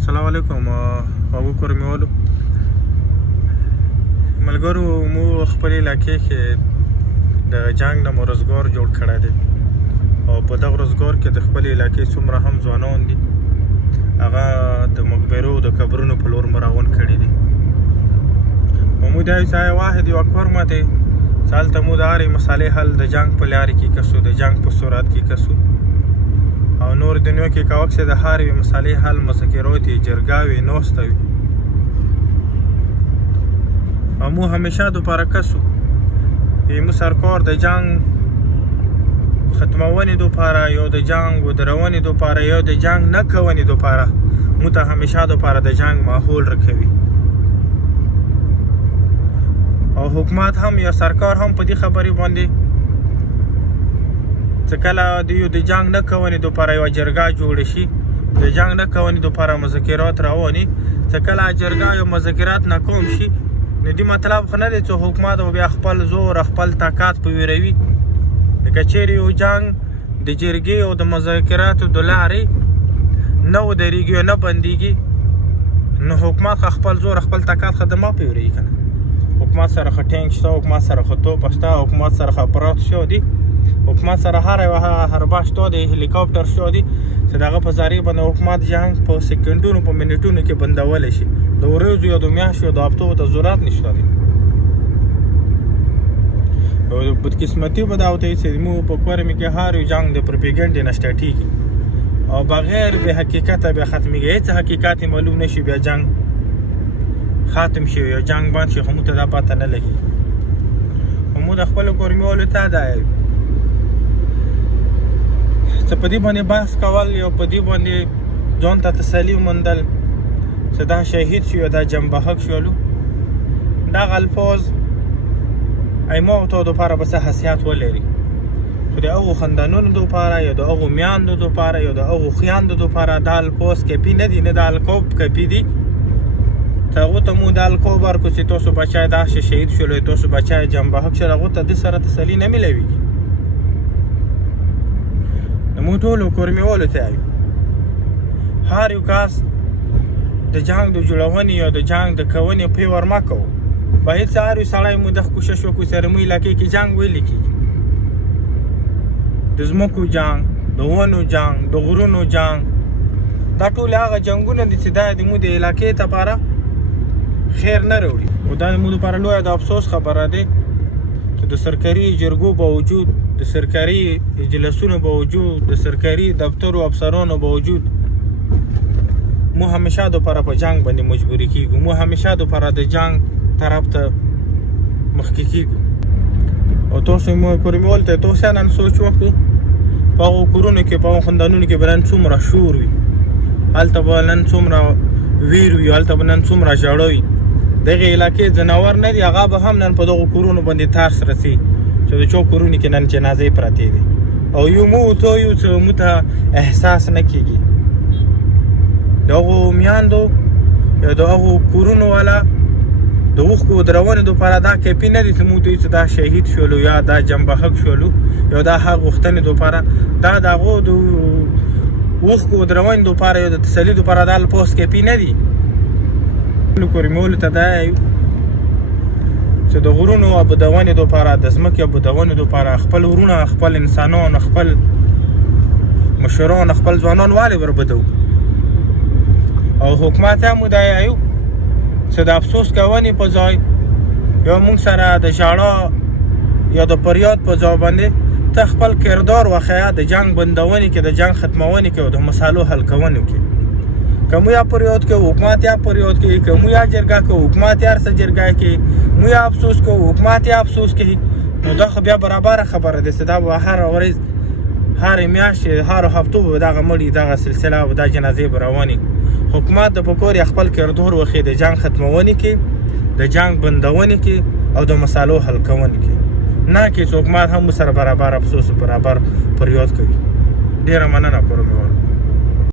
السلام علیکم خواږه کورمیوالو ملګرو مو خپل علاقې کې د جنګ نه مو روزګار جوړ کړی دی او په دغه روزګار کې د خپل علاقې څومره هم ځوانان دي هغه د مقبرو د قبرونو په لور مراغون کړي دي مو د ځای واحد یو کورمه دی هلته مو د هرې مسالې حل د جنګ په لارې کې کسو د جنګ په صورت کې کسو او نور دنیا کې کوک سے د هر یو مسالې حل مذاکرات جرګاوي نوسته وي مو همیشه دوپاره کسو مو سرکار د جنگ ختمونې دوپاره یا د جنگ ودرونې دوپاره یا د جنگ نه کونې دوپاره مو ته همیشه دوپاره د جنگ ماحول رکوي او حکومت هم یا سرکار هم په دې خبرې باندې چې کله د جنګ نه کونې دوپاره یوه جرګه جوړه شي د جنګ نه کونې دوپاره مذاکرات رواني چې کله جرګه یا مذاکرات ناکام شي نو دې مطلب خو نه دی چې حکومت به بیا خپل زور خپل طاقت په ویروي لکه چیرې یو جنګ د جرګې او د مذاکراتو د لارې نه ودرېږي او نه بندېږي نو حکومت خپل زور خپل طاقت خو د ما په ویروي که نه حکومت سره خو ټینک شته حکومت سره خو توپ شته حکومت سره خو اپرات شو دي حکومت سره هر حربه شته دی هلیکاپټر شته دی چې د هغه په ذریعه باندې حکومت جنګ په سکندونو په منټونو کې بندولی شي د ورځو یا د میاشتو یا د هفتو ته ضرورت نشته دی بدقسمتي به دا ورته وي چې موږ په کورمې کې هر یو جنګ د پروپیګنډې نه سټارټېږي او بغیر بې حقیقته بیا ختمېږي هېڅ حقیقت یې معلوم نه شي بیا جنګ ختم شي یا جنګ بند شي خو موږ ته دا پته نه لګي موږ د خپلو کورمیوالو ته دا چې په دې باندې بحث کول یا په دې باندې ځان ته تسلي وموندل چې دا شهید شو یا دا جنبحق شولو دغه الفاظ ایمو ته دوپاره به څه حیثیت ولري خو د هغو خاندانونو دوپاره یا د هغو میاندو دوپاره یا د هغو خویندو دوپاره دا الفاظ کپي نه دي نه د القاب کپي دي ته هغو ته مو د القاب ورکړو چې تاسو بچی داسې شهید شولو تاسو بچی جنبحق شول هغو ته دې سره تسلي نه میلویږي مو ټولو کورمیوالو ته وایو هر یو کس د جنګ د جوړونې یا د جنګ د کونې پیور مه کوو به هېڅ هر یو سړی مو دغه کوشش وکړو چې زموږ علاقې کې جنګ ویلې کېږي د ځمکو جنګ د ونو جنګ د غرونو جنګ دا ټول هغه جنګونه دي چې دا زموږ د علاقې لپاره خیر نه راوړي او دا زموږ لپاره لویه د افسوس خبره دی چې د سرکاري جرګو باوجود د سرکاري اجلاسونو باوجود د سرکاري دفترو افسرانو باوجود مو همیشه دوپاره په جنګ باندې مجبوري کیږو مو همیشه دوپاره د جنګ طرف ته مخکې کیږو او تاسو مو کورمیوال ته تاسو نن سوچ وکړو په هغو کورونو کې په هغو خاندانونو کې به نن څومره شور وي هلته به نن څومره ویر وي هلته به نن څومره ژړه وي دغې علاقې ځناور نه دي هغه به هم نن په دغو کورونو باندې ترس رسي چې د چا کورونو کې نن جنازې پرتې دي او یو مو ته یو چې موږ ته احساس نه کېږي د هغو میاندو یا د هغو کورونو والا د اوښکو درونې دوپاره دا کیپي نه دي چې موږ ته چې دا شهید شولو یا دا جنبحق شولو یا دا حق غوښتنې دوپاره دا د هغو د اوښکو درونې دوپاره یا د تسلي دوپاره دا الفاظ کیپي نه دي کورمیوالو ته دا چې د غرونو ابدونې دوپاره د ځمکې ابدونې دوپاره خپل ورونه خپل انسانان خپل مشران خپل ځوانان ولې وربدو او حکومت هم دا وایو چې د افسوس کونې په ځای یا موږ سره د ژړا یا د فریاد په ځای باندې ته خپل کردار وښیه د جنګ بندونې کې د جنګ ختمونې کې او د مسالو حل کونې کې که مو یا فریاد کوو حکومت یا فریاد کوي که مو یا جرګه کوو حکومت یا هر څه جرګه کوي مو یا افسوس کوو حکومت یا افسوس کوي نو دا خو بیا برابره خبره ده چې دا به هره ورځ هرې میاشتې هرو هفتو به دغه مړي دغه سلسله او دا جنازې به روانې حکومت د پکور خپل کردار وښیي د جنګ ختمونې کې د جنګ بندونې کې او د مسالو حل کونې کې نه کې چې حکومت هم سره برابر افسوس برابر فریاد کوي ډېره مننه کورمیوال